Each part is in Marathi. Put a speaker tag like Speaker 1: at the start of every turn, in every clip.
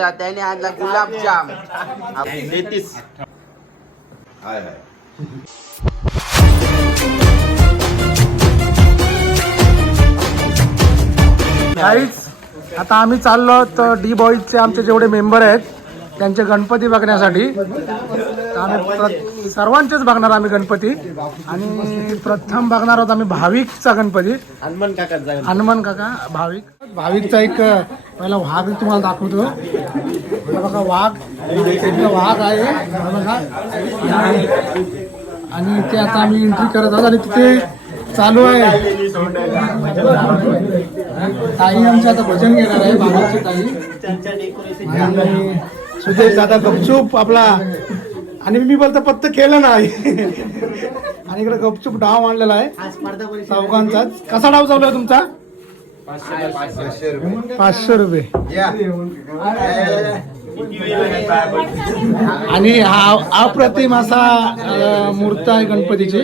Speaker 1: दादा त्याने आणला गुलाबजाम देतीस
Speaker 2: हाय हाय.
Speaker 3: काहीच आता आम्ही चाललो आहोत डी बॉईजचे आमचे जेवढे मेंबर आहेत त्यांचे गणपती बघण्यासाठी. तर आम्ही प्र सर्वांचेच बघणार आम्ही गणपती. आणि प्रथम बघणार आहोत आम्ही भाविकचा गणपती.
Speaker 1: हनुमान काकाचा
Speaker 3: हनुमान काका भाविक. भाविकचा एक पहिला वाघ तुम्हाला दाखवतो. हा बघा वाघ. वाघ आहे. हा बघा. आणि- आणि इथे आता आम्ही एंट्री करत आहोत आणि तिथे चालू आहे. ताई आमची आता भजन घेणार आहे भाविकची ताई. आणि सुदेश दादा गपचूप आपला. आणि मी बोलतो फक्त केलं नाही. आणि इकडे गपचूप डाव आणलेला आहे. चौघांचाच. कसा डाव चालू आहे तुमचा? पाचशे रुपये. आणि हा अप्रतिम असा मूर्त आहे गणपतीची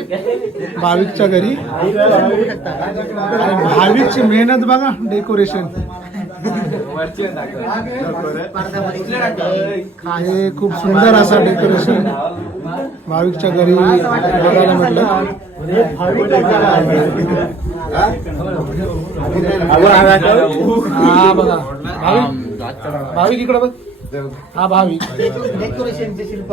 Speaker 3: भाविकच्या घरी. भाविकची मेहनत बघा डेकोरेशन हे खूप सुंदर असा डेकोरेशन भाविकच्या घरी बघायला म्हटलं भाविक इकडं बघ. हा भाविक. डेकोरेशनचे शिल्प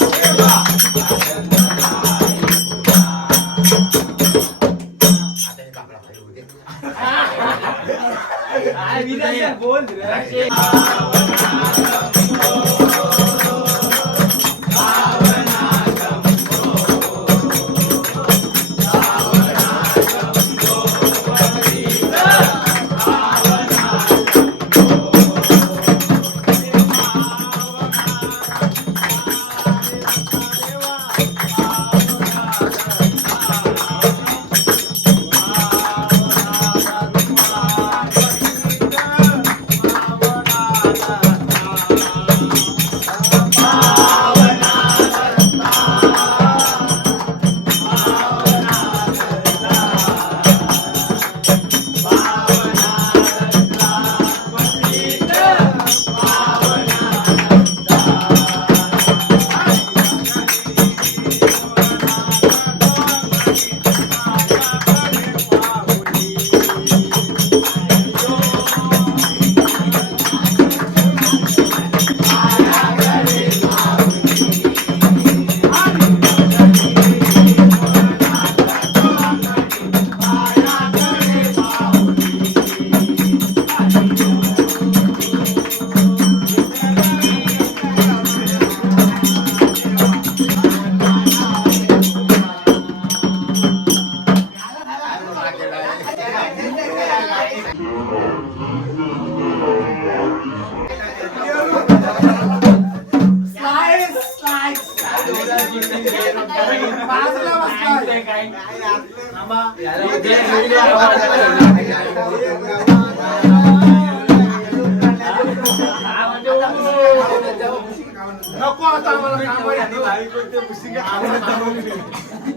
Speaker 3: नको आता आम्हाला काम आहे.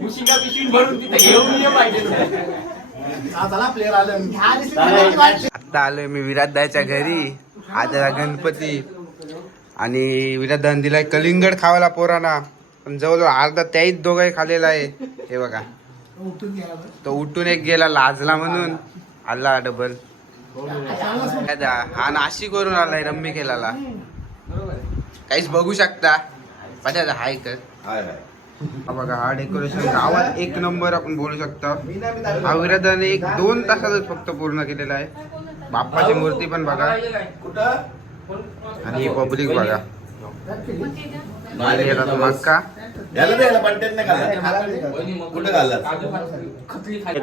Speaker 4: मुशिका पिशवी भरून तिथे घेऊन ये पाहिजे
Speaker 3: चला प्लेअर आलं
Speaker 1: आता आलोय मी विराट दाच्या घरी आज आहे गणपती. आणि विराट दान दिलाय कलिंगड खावायला पोरांना. पण जवळजवळ अर्धा त्याहीच दोघाही खाल्लेला आहे. हे बघा. तो उठून एक गेला लाजला म्हणून. आला डबल. हा नाशिक वरून आलाय रम्मी केलाला. काहीच बघू शकता. पाहिजे हाय हा बघा हा डेकोरेशन गावात एक नंबर आपण बोलू शकतो. हा विराधाने एक दोन तासातच फक्त पूर्ण केलेला आहे. बाप्पाची मूर्ती पण बघा. आणि पब्लिक बघा. मक्का.
Speaker 2: याला द्यायला बंटेन नाही खाल्ला कुठं खाल्ला?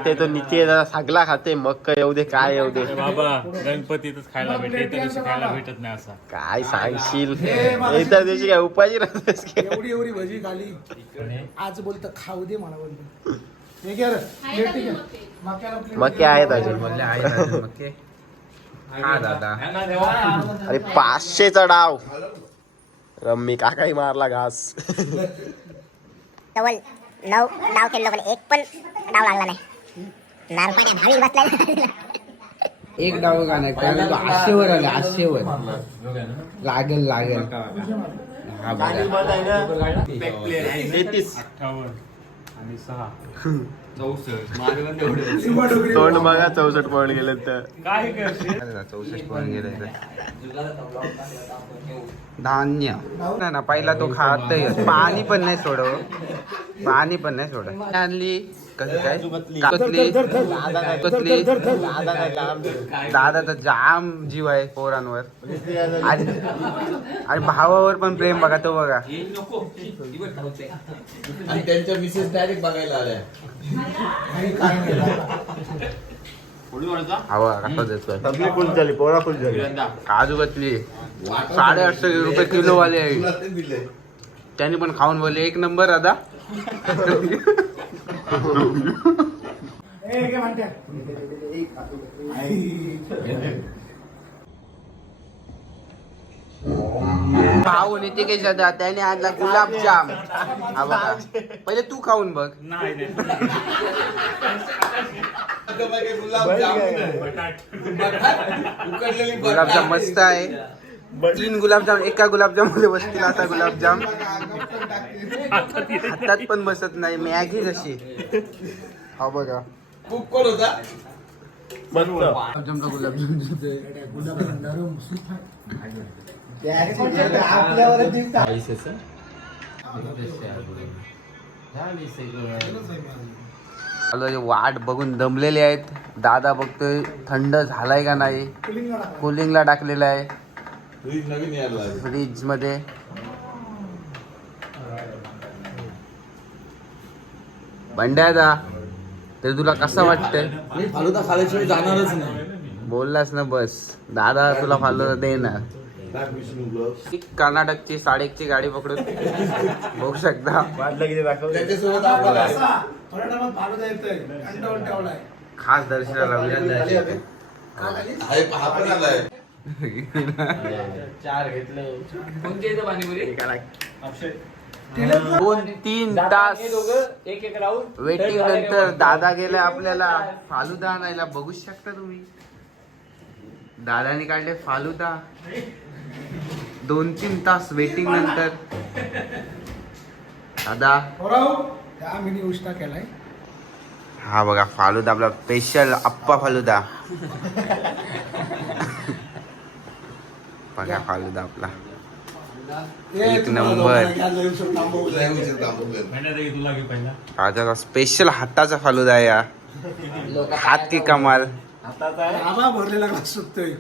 Speaker 5: ते तो निके सगळा खाते मग काय येऊ दे काय येऊ दे.
Speaker 6: बाबा गणपतीतच खायला भेटते इतर दिवशी खायला भेटत नाही असा.
Speaker 5: काय सांगशील? इतर दिवशी काय उपाशी राहतेस की?
Speaker 3: एवढी एवढी भजी खाली. आज बोलत खाऊ दे मला बोलतो.
Speaker 5: काय आहेत अजून.
Speaker 1: मक्के. हा दादा.
Speaker 5: अरे पाचशेचा डाव. रम्मी काकाही मारला घास.
Speaker 7: डबल. नऊ. डाव खेळलो पण एक पण डाव लागला नाही. नारपाच्या धावी बसलाय.
Speaker 1: एक डाव का नाही? कारण तो आशेवर आले आशेवर. लागेल लागेल. हा बघा.
Speaker 2: तेहतीस.
Speaker 6: अठ्ठावन्न आणि सहा.
Speaker 5: तोंड बघा चौसष्ट पॉईंट गेले तर.
Speaker 6: काय करशील?
Speaker 1: चौसष्ट पॉईंट गेले धान्य. नाही ना पहिला तो खात पाणी पण नाही सोडव पाणी पण नाही सोड आणली. कसं काय? कतली कतली दादाचा जाम जीव आहे पोरांवर. आणि आणि भावावर पण प्रेम बघा तो बघा.
Speaker 2: आणि त्यांच्या मिसेस डायरेक्ट बघायला आल्या.
Speaker 1: हवा कसा देतोय. काजू कतली साडे आठशे रुपये किलो वाले आहे त्यांनी पण खाऊन बोलले एक नंबर दादा.
Speaker 3: घे म्हणते
Speaker 1: भाऊ नितिकेश दादा त्याने आणला गुलाबजाम हा बघा. पहिले तू खाऊन बघ.
Speaker 2: गुलाबजाम
Speaker 1: मस्त आहे. तीन गुलाबजाम एका गुलाबजाममध्ये बसतील असा गुलाबजाम. हातात पण बसत नाही मॅगी जशी हा बघा.
Speaker 2: खूप कोण होता.
Speaker 1: गुलाबजामचा गुलाबजाम आलो वाट बघून दमलेले आहेत. दादा बघतोय थंड झालाय का नाही? कुलिंगला टाकलेला आहे.
Speaker 2: फ्रीज नवीन यायला.
Speaker 1: फ्रीजमध्ये. बंड्यादा तर तुला कसं वाटतंय?
Speaker 2: मी फालुदा खाल्याशिवाय जाणारच नाही.
Speaker 1: बोललास ना बस. दादा तुला फालू देणार.
Speaker 2: टाक विष्णू ब्लॉग.
Speaker 1: ती कर्नाटकची साडेकची गाडी पकडून बघू शकता.
Speaker 3: फालुदा
Speaker 1: खास दर्शनाला
Speaker 4: कोणते येतं पाणीपुरी?
Speaker 1: दोन तीन तास
Speaker 4: दोघं एक एक राऊंड
Speaker 1: वेटिंग नंतर दादा गेले आपल्याला फालुदा आणायला. बघू शकता तुम्ही. दादाने काढले फालुदा. दोन तीन तास वेटिंग नंतर. दादा.
Speaker 3: उष्टा केलाय.
Speaker 1: हा बघा फालुदा आपला स्पेशल अप्पा फालुदा. बघा फालुदा आपला एक नंबर राजाचा स्पेशल हाताचा फालुदा या हात की कमाल
Speaker 3: आबा भरलेला घास सुटतोय